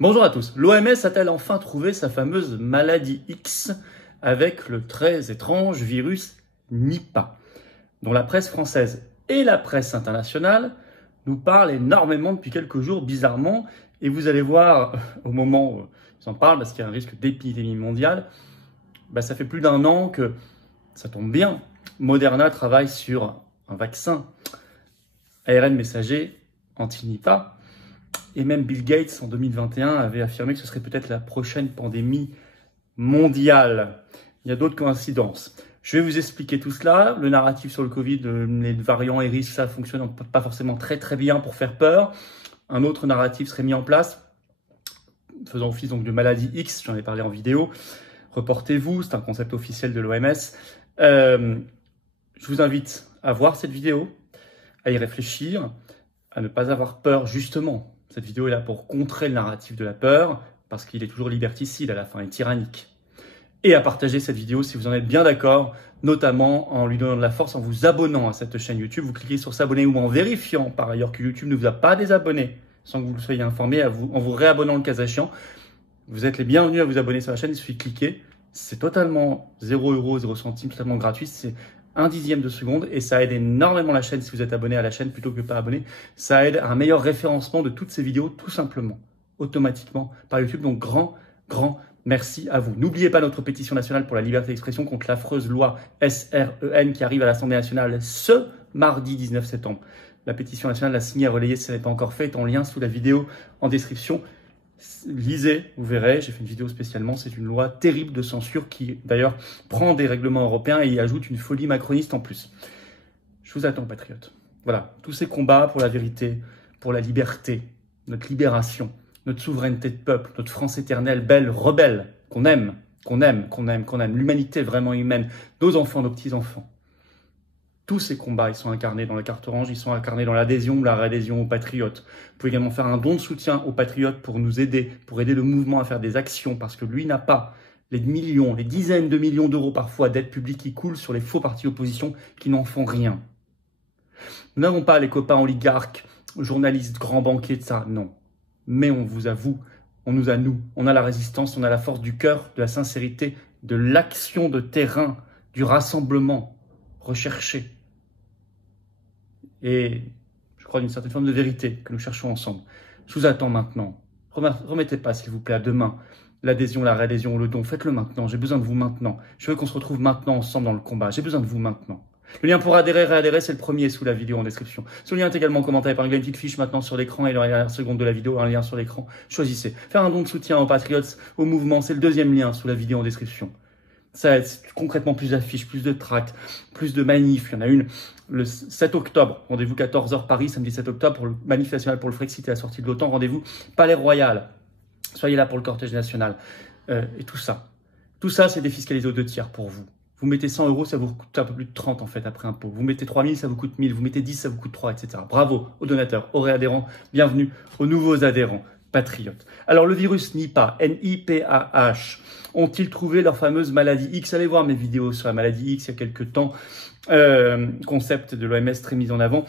Bonjour à tous. L'OMS a-t-elle enfin trouvé sa fameuse maladie X avec le très étrange virus Nipah, dont la presse française et la presse internationale nous parlent énormément depuis quelques jours, bizarrement, et vous allez voir au moment où ils en parlent, parce qu'il y a un risque d'épidémie mondiale, ça fait plus d'1 an que, ça tombe bien, Moderna travaille sur un vaccin ARN messager anti-Nipah. Et même Bill Gates, en 2021, avait affirmé que ce serait peut-être la prochaine pandémie mondiale. Il y a d'autres coïncidences. Je vais vous expliquer tout cela. Le narratif sur le Covid, les variants et risques, ça fonctionne pas forcément très bien pour faire peur. Un autre narratif serait mis en place, faisant office donc de maladie X, j'en ai parlé en vidéo. Reportez-vous, c'est un concept officiel de l'OMS. Je vous invite à voir cette vidéo, à y réfléchir, à ne pas avoir peur justement. Cette vidéo est là pour contrer le narratif de la peur, parce qu'il est toujours liberticide à la fin et tyrannique. Et à partager cette vidéo si vous en êtes bien d'accord, notamment en lui donnant de la force, en vous abonnant à cette chaîne YouTube. Vous cliquez sur s'abonner ou en vérifiant par ailleurs que YouTube ne vous a pas désabonné, sans que vous le soyez informé, en vous réabonnant le cas échéant. Vous êtes les bienvenus à vous abonner sur la chaîne, il suffit de cliquer. C'est totalement 0 €, 0 centimes, totalement gratuit. C'est 1/10 de seconde et ça aide énormément la chaîne si vous êtes abonné à la chaîne plutôt que pas abonné. Ça aide à un meilleur référencement de toutes ces vidéos tout simplement, automatiquement par YouTube. Donc grand merci à vous. N'oubliez pas notre pétition nationale pour la liberté d'expression contre l'affreuse loi SREN qui arrive à l'Assemblée nationale ce mardi 19 septembre. La pétition nationale, la signée, à relayer si ce n'est pas encore fait, est en lien sous la vidéo en description. Lisez, vous verrez, j'ai fait une vidéo spécialement, c'est une loi terrible de censure qui d'ailleurs prend des règlements européens et y ajoute une folie macroniste en plus. Je vous attends, patriotes. Voilà, tous ces combats pour la vérité, pour la liberté, notre libération, notre souveraineté de peuple, notre France éternelle, belle, rebelle, qu'on aime, l'humanité vraiment humaine, nos enfants, nos petits-enfants. Tous ces combats, ils sont incarnés dans la carte orange, ils sont incarnés dans l'adhésion ou la réadhésion aux patriotes. Vous pouvez également faire un don de soutien aux patriotes pour nous aider, pour aider le mouvement à faire des actions, parce que lui n'a pas les millions, les dizaines de millions d'euros parfois d'aides publiques qui coulent sur les faux partis opposition qui n'en font rien. Nous n'avons pas les copains oligarques, journalistes, grands banquiers de ça, non. Mais on vous avoue, on nous a nous, on a la résistance, on a la force du cœur, de la sincérité, de l'action de terrain, du rassemblement recherché. Et je crois d'une certaine forme de vérité que nous cherchons ensemble. Je vous attends maintenant. Remettez pas, s'il vous plaît, à demain l'adhésion, la réadhésion ou le don. Faites-le maintenant. J'ai besoin de vous maintenant. Je veux qu'on se retrouve maintenant ensemble dans le combat. J'ai besoin de vous maintenant. Le lien pour adhérer, réadhérer, c'est le premier sous la vidéo en description. Ce lien est également commenté par une petite fiche maintenant sur l'écran et dans la dernière seconde de la vidéo, un lien sur l'écran. Choisissez. Faire un don de soutien aux patriotes, au mouvement, c'est le deuxième lien sous la vidéo en description. Ça aide concrètement plus d'affiches, plus de tracts, plus de manifs. Il y en a une le 7 octobre, rendez-vous 14 h Paris, samedi 7 octobre, pour le manif national pour le Frexit et la sortie de l'OTAN. Rendez-vous Palais Royal. Soyez là pour le cortège national. Et tout ça. Tout ça, c'est défiscalisé aux 2/3 pour vous. Vous mettez 100 €, ça vous coûte un peu plus de 30 en fait après impôt. Vous mettez 3 000, ça vous coûte 1 000. Vous mettez 10, ça vous coûte 3, etc. Bravo aux donateurs, aux réadhérents. Bienvenue aux nouveaux adhérents patriotes. Alors le virus Nipah, N-I-P-A-H, ont-ils trouvé leur fameuse maladie X? Allez voir mes vidéos sur la maladie X il y a quelques temps. Concept de l'OMS très mis en avant.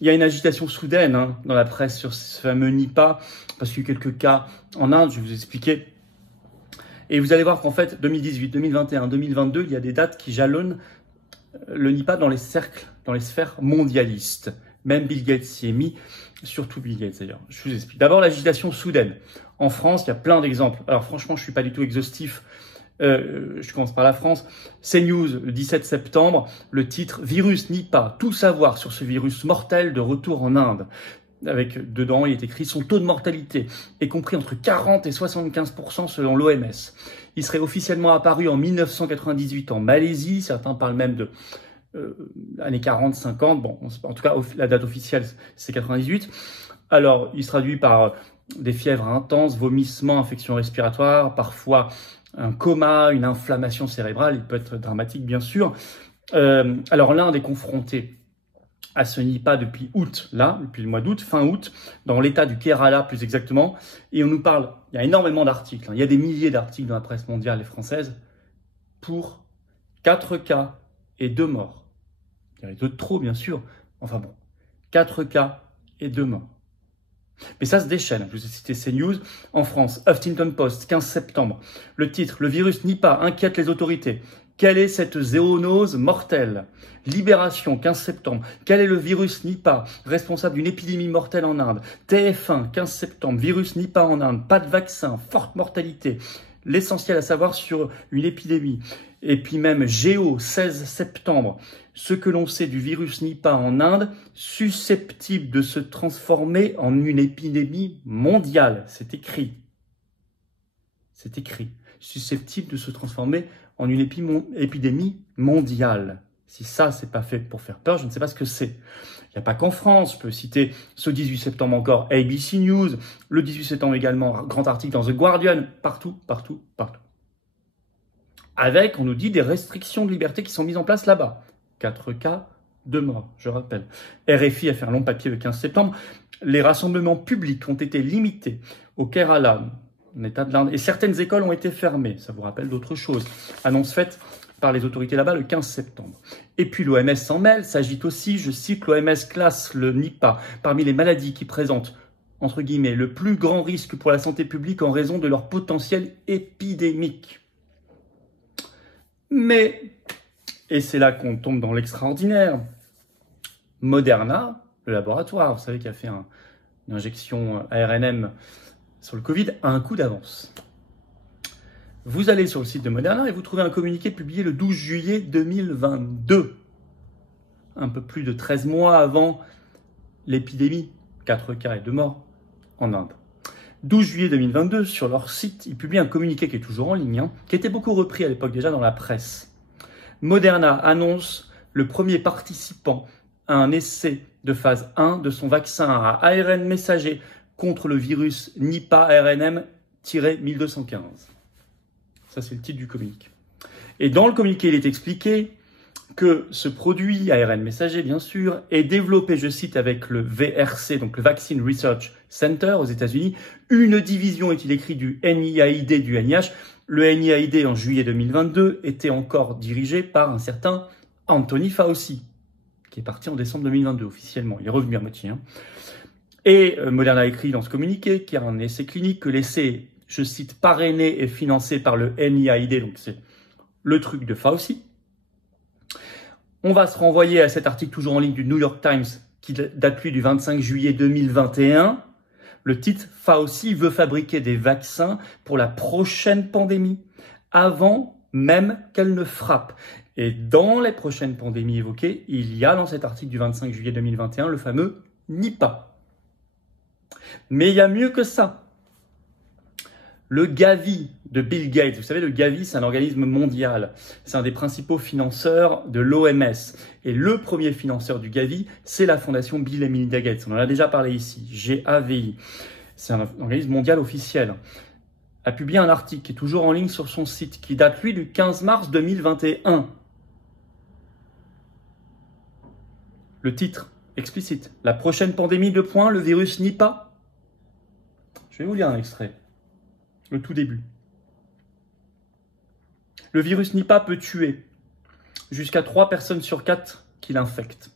Il y a une agitation soudaine dans la presse sur ce fameux Nipah, parce qu'il y a eu quelques cas en Inde, je vais vous expliquer. Et vous allez voir qu'en fait, 2018, 2021, 2022, il y a des dates qui jalonnent le Nipah dans les cercles, dans les sphères mondialistes. Même Bill Gates s'y est mis, surtout Bill Gates d'ailleurs. Je vous explique. D'abord, l'agitation soudaine. En France, il y a plein d'exemples. Alors franchement, je ne suis pas du tout exhaustif. Je commence par la France. CNews, le 17 septembre, le titre « Virus Nipah, tout savoir sur ce virus mortel de retour en Inde ». Avec dedans, il est écrit « Son taux de mortalité est compris entre 40 et 75% selon l'OMS. Il serait officiellement apparu en 1998 en Malaisie. Certains parlent même de années 40, 50. Bon, en tout cas, la date officielle, c'est 98. Alors, il se traduit par des fièvres intenses, vomissements, infections respiratoires, parfois un coma, une inflammation cérébrale. Il peut être dramatique, bien sûr. Alors, l'Inde est confrontée à ce Nipah depuis août, depuis le mois d'août, fin août, dans l'état du Kerala plus exactement. Et on nous parle, il y a énormément d'articles, il y a des milliers d'articles dans la presse mondiale et française, pour 4 cas et 2 morts. Il y en a 2 de trop, bien sûr. Enfin bon, 4 cas et 2 morts. Mais ça se déchaîne. Je vous ai cité CNews. En France, Huffington Post, 15 septembre. Le titre, le virus Nipah inquiète les autorités. Quelle est cette zoonose mortelle? Libération, 15 septembre. Quel est le virus Nipah, responsable d'une épidémie mortelle en Inde? TF1, 15 septembre. Virus Nipah en Inde, pas de vaccin, forte mortalité. L'essentiel à savoir sur une épidémie. Et puis même Géo, 16 septembre. Ce que l'on sait du virus Nipah en Inde, susceptible de se transformer en une épidémie mondiale. C'est écrit. C'est écrit. Susceptible de se transformer en une épidémie mondiale. Si ça, c'est pas fait pour faire peur, je ne sais pas ce que c'est. Il n'y a pas qu'en France, je peux citer ce 18 septembre encore ABC News, le 18 septembre également, grand article dans The Guardian, partout. Avec, on nous dit, des restrictions de liberté qui sont mises en place là-bas. 4 cas, 2 morts, je rappelle. RFI a fait un long papier le 15 septembre. Les rassemblements publics ont été limités au Kerala, en état de l'Inde, et certaines écoles ont été fermées. Ça vous rappelle d'autres choses. Annonce faite par les autorités là-bas le 15 septembre. Et puis l'OMS s'en mêle, s'agite aussi, je cite, l'OMS classe le Nipah parmi les maladies qui présentent, entre guillemets, le plus grand risque pour la santé publique en raison de leur potentiel épidémique. Mais, et c'est là qu'on tombe dans l'extraordinaire, Moderna, le laboratoire, vous savez, qui a fait une injection ARNM sur le Covid, a un coup d'avance. Vous allez sur le site de Moderna et vous trouvez un communiqué publié le 12 juillet 2022, un peu plus de 13 mois avant l'épidémie, 4 cas et 2 morts en Inde. 12 juillet 2022, sur leur site, ils publient un communiqué qui est toujours en ligne, qui était beaucoup repris à l'époque déjà dans la presse. Moderna annonce le premier participant à un essai de phase 1 de son vaccin à ARN messager contre le virus Nipah ARNM-1215. Ça, c'est le titre du communiqué. Et dans le communiqué, il est expliqué que ce produit ARN messager, bien sûr, est développé, je cite, avec le VRC, donc le Vaccine Research Center aux États-Unis. Une division, est-il écrit, du NIAID, du NIH. Le NIAID, en juillet 2022, était encore dirigé par un certain Anthony Fauci, qui est parti en décembre 2022, officiellement. Il est revenu à moitié. Et Moderna a écrit dans ce communiqué qu'il y a un essai clinique, que l'essai, je cite, parrainé et financé par le NIAID, donc c'est le truc de Fauci. On va se renvoyer à cet article toujours en ligne du New York Times, qui date lui du 25 juillet 2021. Le titre, Fauci veut fabriquer des vaccins pour la prochaine pandémie, avant même qu'elle ne frappe. Et dans les prochaines pandémies évoquées, il y a dans cet article du 25 juillet 2021 le fameux Nipah. Mais il y a mieux que ça. Le Gavi de Bill Gates, vous savez, le Gavi, c'est un organisme mondial. C'est un des principaux financeurs de l'OMS. Et le premier financeur du Gavi, c'est la fondation Bill et Melinda Gates. On en a déjà parlé ici, GAVI. C'est un organisme mondial officiel. A publié un article qui est toujours en ligne sur son site, qui date, lui, du 15 mars 2021. Le titre explicite. La prochaine pandémie, le virus Nipah. Je vais vous lire un extrait. Le tout début. Le virus Nipah peut tuer jusqu'à 3 personnes sur 4 qui l'infectent.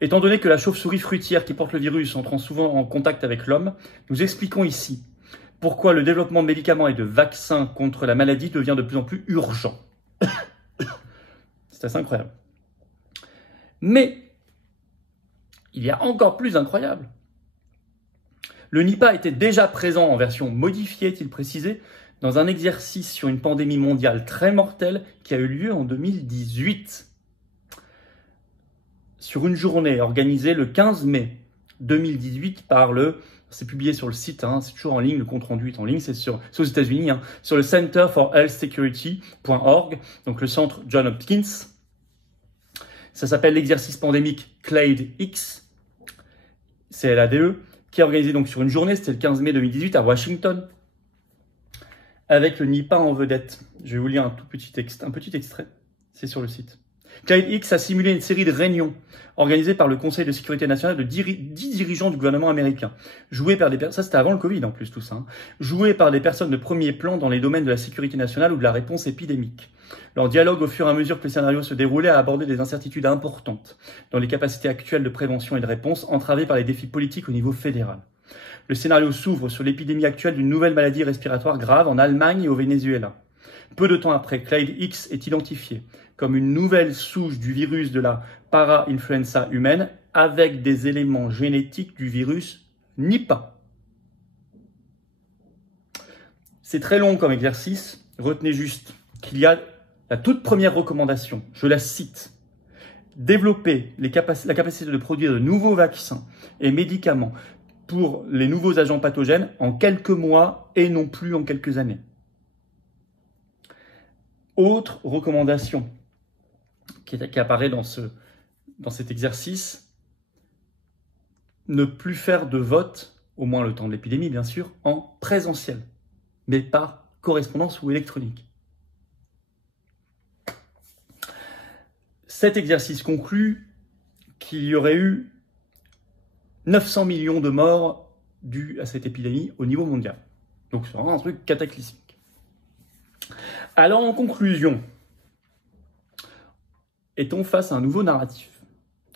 Étant donné que la chauve-souris fruitière qui porte le virus entrant souvent en contact avec l'homme, nous expliquons ici pourquoi le développement de médicaments et de vaccins contre la maladie devient de plus en plus urgent. C'est assez incroyable. Mais il y a encore plus incroyable. Le Nipah était déjà présent en version modifiée, est-il précisé, dans un exercice sur une pandémie mondiale très mortelle qui a eu lieu en 2018. Sur une journée organisée le 15 mai 2018 par c'est publié sur le site, c'est toujours en ligne, le compte rendu est en ligne, c'est aux États-Unis, sur le Center for Health Security.org, donc le centre John Hopkins. Ça s'appelle l'exercice pandémique CLADE-X, CLADE, qui est organisé donc sur une journée, c'était le 15 mai 2018 à Washington, avec le Nipah en vedette. Je vais vous lire un petit extrait, c'est sur le site. CLADE-X a simulé une série de réunions organisées par le Conseil de sécurité nationale de 10 dirigeants du gouvernement américain, joués par des personnes, ça c'était avant le Covid en plus tout ça, joués par des personnes de premier plan dans les domaines de la sécurité nationale ou de la réponse épidémique. Leur dialogue, au fur et à mesure que le scénario se déroulait, a abordé des incertitudes importantes dans les capacités actuelles de prévention et de réponse entravées par les défis politiques au niveau fédéral. Le scénario s'ouvre sur l'épidémie actuelle d'une nouvelle maladie respiratoire grave en Allemagne et au Venezuela. Peu de temps après, Clade X est identifié comme une nouvelle souche du virus de la para-influenza humaine avec des éléments génétiques du virus Nipah. C'est très long comme exercice. Retenez juste qu'il y a la toute première recommandation, je la cite. Développer la capacité de produire de nouveaux vaccins et médicaments pour les nouveaux agents pathogènes en quelques mois et non plus en quelques années. Autre recommandation qui apparaît dans cet exercice, ne plus faire de vote, au moins le temps de l'épidémie bien sûr, en présentiel, mais par correspondance ou électronique. Cet exercice conclut qu'il y aurait eu 900 millions de morts dus à cette épidémie au niveau mondial. Donc c'est vraiment un truc cataclysmique. Alors en conclusion, est-on face à un nouveau narratif?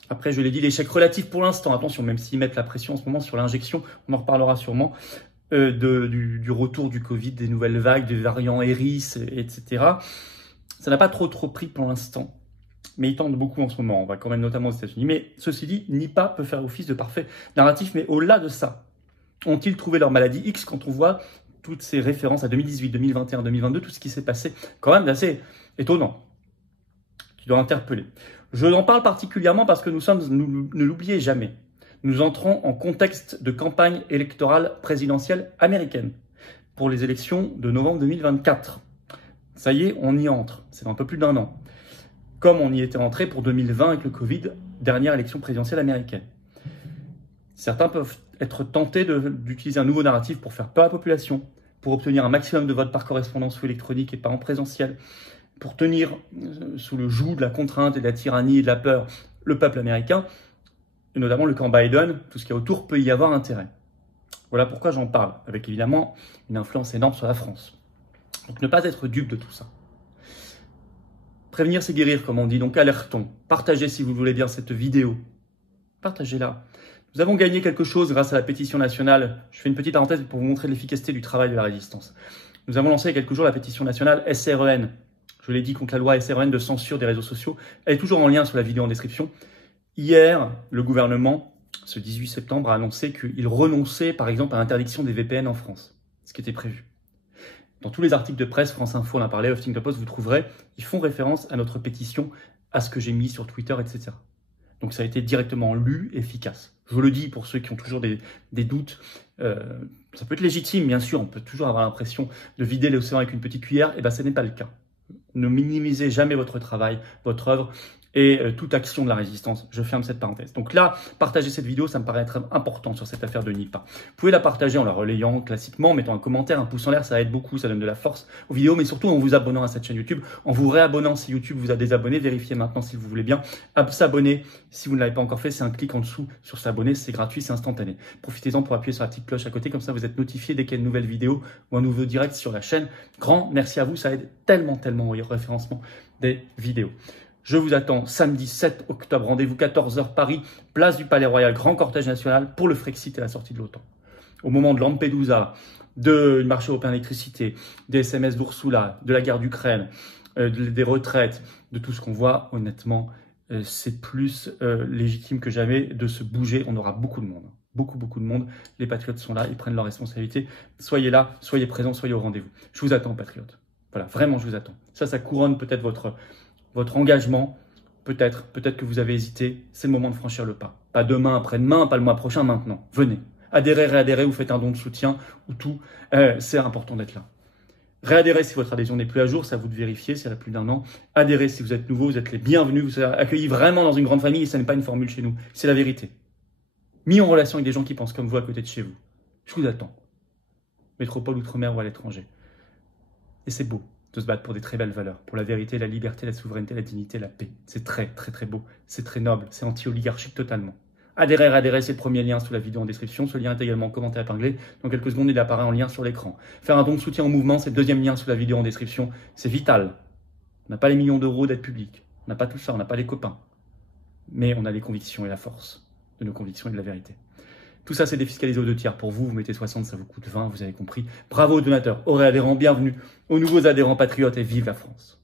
Après, je l'ai dit, l'échec relatif pour l'instant. Attention, même s'ils mettent la pression en ce moment sur l'injection, on en reparlera sûrement, du retour du Covid, des nouvelles vagues, des variants Eris, etc. Ça n'a pas trop pris pour l'instant. Mais ils tentent beaucoup en ce moment. On va quand même notamment aux États-Unis. Mais ceci dit, Nipah peut faire office de parfait narratif. Mais au-delà de ça, ont-ils trouvé leur maladie X quand on voit toutes ces références à 2018, 2021, 2022, tout ce qui s'est passé, quand même assez étonnant, qui doit interpeller. Je en parle particulièrement parce que ne l'oubliez jamais, nous entrons en contexte de campagne électorale présidentielle américaine pour les élections de novembre 2024. Ça y est, on y entre. C'est un peu plus d'1 an. Comme on y était entré pour 2020 avec le Covid, dernière élection présidentielle américaine. Certains peuvent être tentés d'utiliser un nouveau narratif pour faire peur à la population, pour obtenir un maximum de votes par correspondance ou électronique et pas en présentiel, pour tenir sous le joug de la contrainte et de la tyrannie et de la peur le peuple américain, et notamment le camp Biden, tout ce qui est autour peut y avoir intérêt. Voilà pourquoi j'en parle, avec évidemment une influence énorme sur la France. Donc ne pas être dupe de tout ça. Prévenir, c'est guérir, comme on dit, donc alertons. Partagez si vous le voulez bien cette vidéo. Partagez-la. Nous avons gagné quelque chose grâce à la pétition nationale. Je fais une petite parenthèse pour vous montrer l'efficacité du travail de la résistance. Nous avons lancé il y a quelques jours la pétition nationale SREN. Je l'ai dit, contre la loi SREN de censure des réseaux sociaux. Elle est toujours en lien sur la vidéo en description. Hier, le gouvernement, ce 18 septembre, a annoncé qu'il renonçait, par exemple, à l'interdiction des VPN en France, ce qui était prévu. Dans tous les articles de presse, France Info, on en a parlé, Huffington Post, vous trouverez, ils font référence à notre pétition, à ce que j'ai mis sur Twitter, etc. Donc ça a été directement lu, efficace. Je vous le dis pour ceux qui ont toujours des doutes, ça peut être légitime, bien sûr, on peut toujours avoir l'impression de vider l'océan avec une petite cuillère, et bien ce n'est pas le cas. Ne minimisez jamais votre travail, votre œuvre et toute action de la résistance. Je ferme cette parenthèse. Donc là, partager cette vidéo, ça me paraît être important sur cette affaire de Nipah. Vous pouvez la partager en la relayant classiquement, en mettant un commentaire, un pouce en l'air, ça aide beaucoup, ça donne de la force aux vidéos, mais surtout en vous abonnant à cette chaîne YouTube, en vous réabonnant si YouTube vous a désabonné, vérifiez maintenant si vous voulez bien s'abonner. Si vous ne l'avez pas encore fait, c'est un clic en dessous sur s'abonner, c'est gratuit, c'est instantané. Profitez-en pour appuyer sur la petite cloche à côté, comme ça vous êtes notifié dès qu'il y a une nouvelle vidéo ou un nouveau direct sur la chaîne. Grand merci à vous, ça aide tellement au référencement des vidéos. Je vous attends samedi 7 octobre, rendez-vous 14h Paris, place du Palais Royal, grand cortège national pour le Frexit et la sortie de l'OTAN. Au moment de Lampedusa, du marché européen d'électricité, des SMS d'Ursula, de la guerre d'Ukraine, des retraites, de tout ce qu'on voit, honnêtement, c'est plus légitime que jamais de se bouger. On aura beaucoup de monde, beaucoup de monde. Les patriotes sont là, ils prennent leurs responsabilités. Soyez là, soyez présents, soyez au rendez-vous. Je vous attends, patriotes. Voilà, vraiment, je vous attends. Ça couronne peut-être votre engagement, peut-être que vous avez hésité, c'est le moment de franchir le pas. Pas demain, après-demain, pas le mois prochain, maintenant. Venez. Adhérez, réadhérez, vous faites un don de soutien ou tout. C'est important d'être là. Réadhérez si votre adhésion n'est plus à jour, c'est à vous de vérifier, c'est à plus d'1 an. Adhérez si vous êtes nouveau, vous êtes les bienvenus, vous êtes accueillis vraiment dans une grande famille et ça n'est pas une formule chez nous, c'est la vérité. Mis en relation avec des gens qui pensent comme vous à côté de chez vous. Je vous attends. Métropole, outre-mer ou à l'étranger. Et c'est beau de se battre pour des très belles valeurs, pour la vérité, la liberté, la souveraineté, la dignité, la paix. C'est très beau, c'est très noble, c'est anti-oligarchique totalement. Adhérez, c'est le premier lien sous la vidéo en description. Ce lien est également en commentaire épinglé. Dans quelques secondes, il apparaît en lien sur l'écran. Faire un don de soutien au mouvement, c'est le deuxième lien sous la vidéo en description. C'est vital. On n'a pas les millions d'euros d'aide publique. On n'a pas tout ça, on n'a pas les copains. Mais on a les convictions et la force de nos convictions et de la vérité. Tout ça, c'est défiscalisé aux 2 tiers. Pour vous, vous mettez 60, ça vous coûte 20, vous avez compris. Bravo aux donateurs, aux réadhérents, bienvenue aux nouveaux adhérents patriotes et vive la France.